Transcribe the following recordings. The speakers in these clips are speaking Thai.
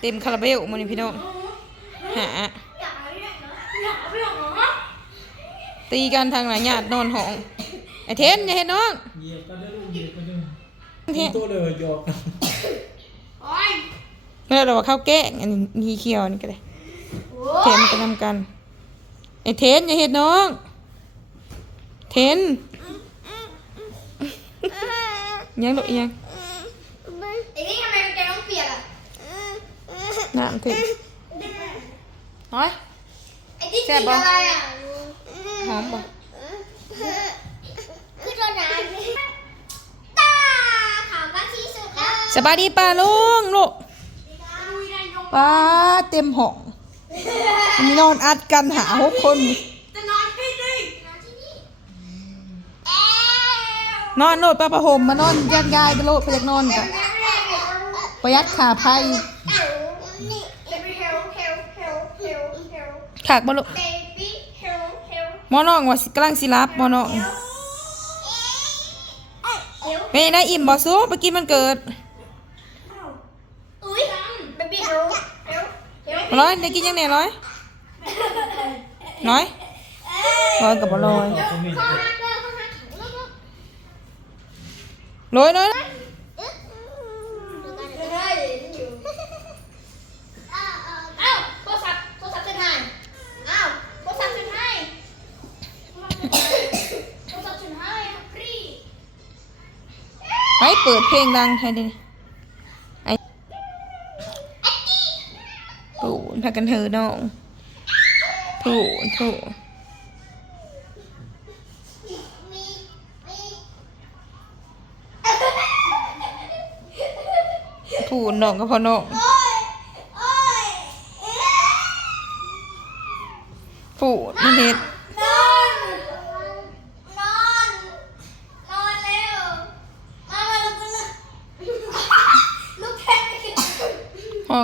เต็มคาราเบลมื้อนี้พี่น้องหาตีกันทางหลายญาตินอนห้องไอเทนอย่าเฮ็ดน้องเหยียบกันเด้ลูกเหยียบกันเด้ตัวเลยหยอกโอ้ยแล้วเราว่าข้าแกงอันนี้มีเขียวนี่ก็ได้เทนไปนำกันไอเทนอย่าเฮ็ดน้อง เทนยังลูกยังไอ้นี่ทำไมมันจะต้ย น้ำทนน้อย ไอ้ที่แซ่กิบนปะอะไรอะหอมบ่คือตัวไหนตาขาวก็ที่สุดแล้วสบายดีป้าลุงลูกป้าเต็มห้องมีนอนอัดกันหาหกคน จะนอนที่นี่นอนที่นี่แอลนอนโลดป้าประหมมานอนยัดยายไปโลดไปอยากนอนกันประหยัดขาภัยนี่ baby help help help help help ขากบ่ลูก baby help help หมอน้องว่าสิกำลังสิรับหมอน้องเดี๋ยวเป็นยังไงอิ่มบ่สู้ไปกินมันเกิดอุ้ย baby help help help ร้อยได้กินยังไงร้อยน้อยร้อยกับบ่ร้อยตัวเมียข้อหักเลยข้อหักแล้วก็ร้อยน้อย อึ๊ดได้อยู่อ้าวโทรศัพท์โทรศัพท์เซ็นให้อ้าวโทรศัพท์เซ็นให้โทรศัพท์เซ็นให้ฟรี ไปเปิดเพลงดังให้ดิไอ้ถูนพากันเถอะน้องถูนถูนถูนน้องก็พอน้อง โอ้ยโอ้ย ถูนมันเฮ็ด นอนนอนนอนเร็วมามาลุกลุกลุกแทนไม่ขึ้น ห้อ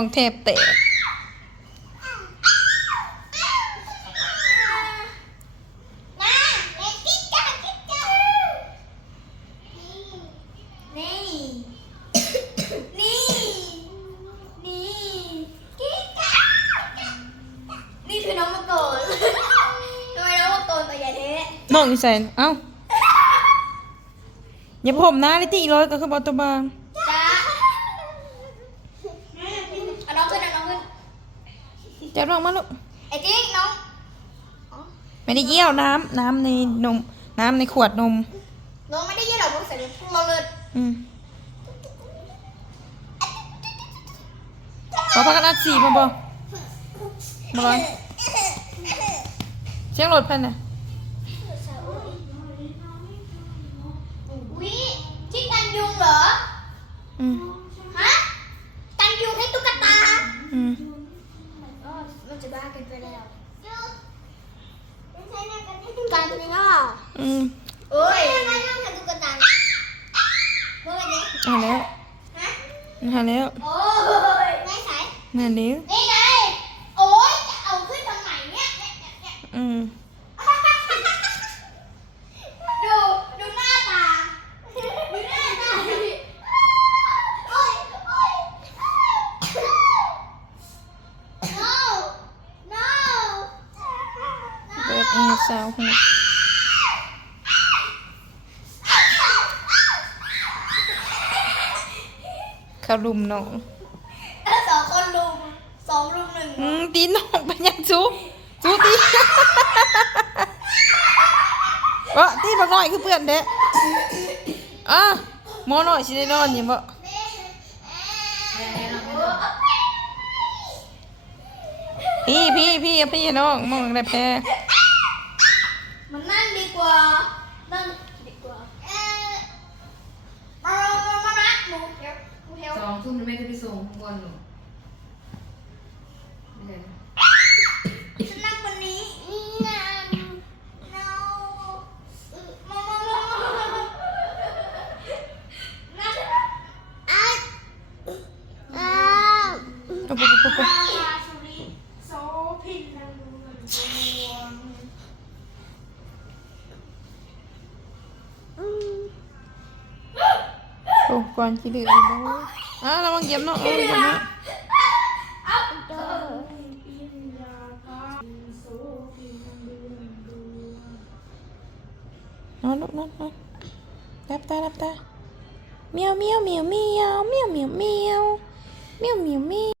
งแทบแตก มาเล่นกิ๊กกักกิ๊กกักนี่ นี่ นี่กิ๊กกักนี่คื อน้องมะกอนทำไมน้องมะกอนตัวใหญ่เท่น้องอีแสนเอ้าอย่าผมนะลิติร้อยก็คือบอตัวบาง จ้าเอาน้องขึ้นเอาน้องขึ้น จับน้องมาลูกไอ้จิ๊กน้องไม่ได้เยี่ยวน้ำน้ำในนม น้ำในขวดนมน้องไม่ได้ยืดหรอกน้องใส่ลงเลยอืมขอพักกันอัดสี่มาบอบอลเสียงรถเพันน่ะวิที่กันยุงเหรออืม ฮะกันยุงให้ตุ๊กตา อืม มันจะ บ้ากันไปแล้วกันจริงอะอืมโอ้ยกันยุงให้ตุ๊กตาเมื่อไหร่อ่าแล้วฮะอ่าแล้วโอ้ยไม่ใช่นั่นเดียวนี่ไงโอ้ยจะเอาขึ้นทำไมเนี่ยเนี่ยเนี่ยเนี่ยอืม ดูดูหน้าตาดูหน้าตาดิโอ้ยโอ้ย no no เปิด แอร์สาวหัวเขาลุมน้องสองคนลุมสองลุมหนึ่งอืมตีน้องไปยังซูซูตีเออตีบักหน่อยคือเพื่อนเด้อะหมอหน่อยสิได้นอนอยังบ่พี่พี่พี่พี่น้องมองได้แพ้ มันนั่งดีกว่า นั่งดีกว่า เออมามามามาหนูเดี๋ยวห นูเดี๋ยวสองทุ่มแม่ก็ไปส่งข้างบนหนูไม่ได้นะฉันนั่งบนนี้นั่ง no มามามามามานั่งอะอะปุ๊บปุ๊บปุ๊บปุ๊บราสุริโสพินนังดวงโอ้ก่อนที่ดื้อเลย อะระวังเยีบเนาะงเอ้เหยียนะนอนลูกนอนนอนรับตารับตาเมียวเมียวเมียวเมียวเมียวเมียวเมียวเมียวเมียวเมียว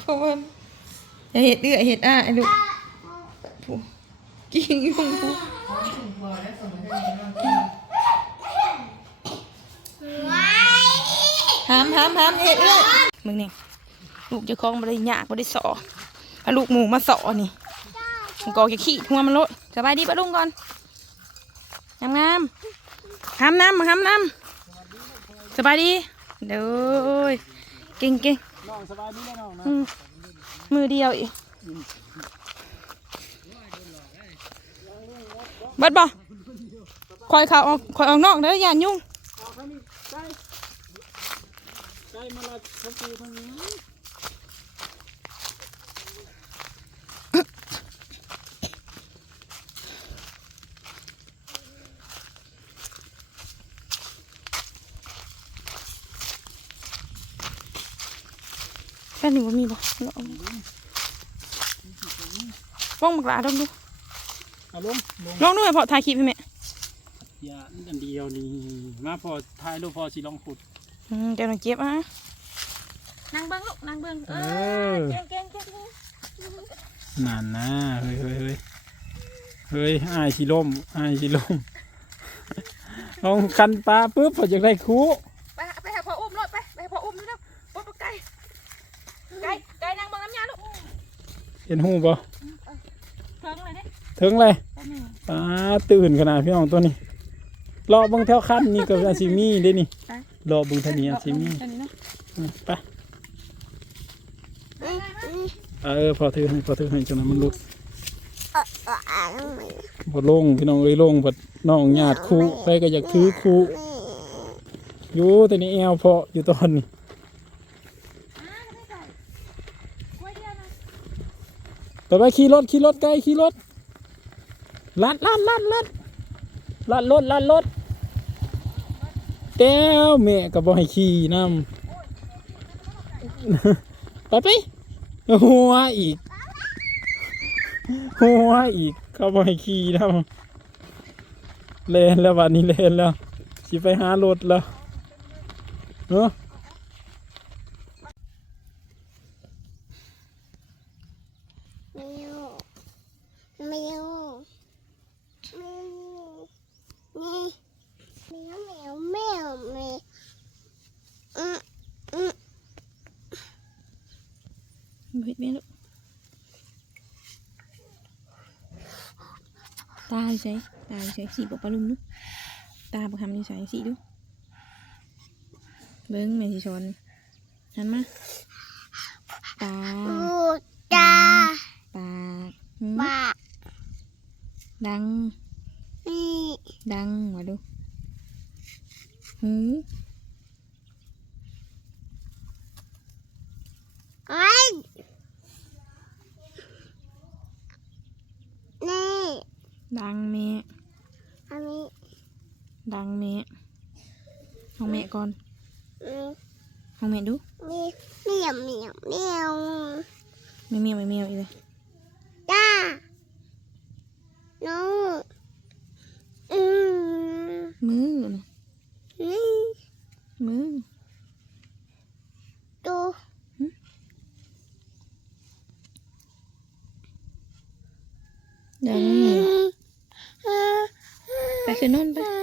เพราะว่าอย่าเห็ดเดือเห็ดอะไอ้ลูกโอ้กิ้งยุงขอถึงบัวแล้วส่งมาให้เรากินไม่หามหามหามอย่าเห็ดเดือมึงนี่ลูกเจะคล้าของบริยากบริสอเอาลูกหมูมาสอนี่มันกอกจะขี้ทั่วมันโลดสบายดีปะลุงก่อนงามงามๆหามน้ำมาหามน้ำสบายดีเด้อเก่งเก่ง น้องสบายดีแล้วน้องนะอืมมือเดียวอีกเบัดบ่คอยเขาออกคอยออกนอกเด้อยานยุ่งเอาข้างนี้ใกล้ใกล้มาละชมพูทางนี้ ค่นี้ว่ามีบ่เอาเอาป้องบักหลาดองดูเอาลงลงลองดูให้พอถ่ายคลิปให้แม่อย่าอันเดียวนี่มาพอถ่ายรูปพอสิลองขุดอืมเดี๋ยวหนูเจ็บอะนั่งเบิ้งลูกนั่งเบิ้งเอเอออเก่งเก่งเก่งนั่นนะเฮ้ยเฮ้ยเฮ้ยเฮ้ยอายสิล่มอายสิล่มลองคันปลาปุ๊บพอจะได้คู่ เห็นหูบ่เถิงเลยเด้ถึงเลยไปแม่ปลาตื่นขนาดพี่น้องตัวนี้รอเบิ่งแถวคันนี่ก็อาซิมี่เด้นี่รอเบิ่งเทานี้อาซิมี่อันนี้เนาะอืมไปเออพอถือให้พอถือให้จังนั้นมันลุกพอลงพี่น้องเอ้ยลงพอน้องญาติคู่ไปก็อยากถือคู่อยู่แต่นี่แอวเพาะอยู่ตอนนี้ ไปไปขี่รถขี่รถไกล้ขี่รถลัดลัดลัดลัดลัดรถลัดรถแก้วแม่ก็บ่ให้ขี่นำไปไปหัวอีกหัวอีกเขาบอกให้ขี่แล้วเลนแล้ววันนี้เลนแล้วสิไปหารถแล้วเนาะ แมวแมวแมวแมวแมวแมวอืมอืม เห็ดแม่ลูก ตาใช่ตาใช่สีบอกปลาลุงดูตาบอกทำนิสัยสีดูเบิ้งแม่สิชอนหันมาตาปูตาปากหืมปากดังนี่ดังมาดูหูไอ้นี่ ดังแม่อันนี้ดังแม่ห้องแม่ก่อนนี่ห้องแม่ดูมีเหมียวเหมียวเหมียวไม่เมียวไม่เมียวอีกเลยจ้าน้องอืมมือนะนี่มือดูยังนี่ ไปนอนไป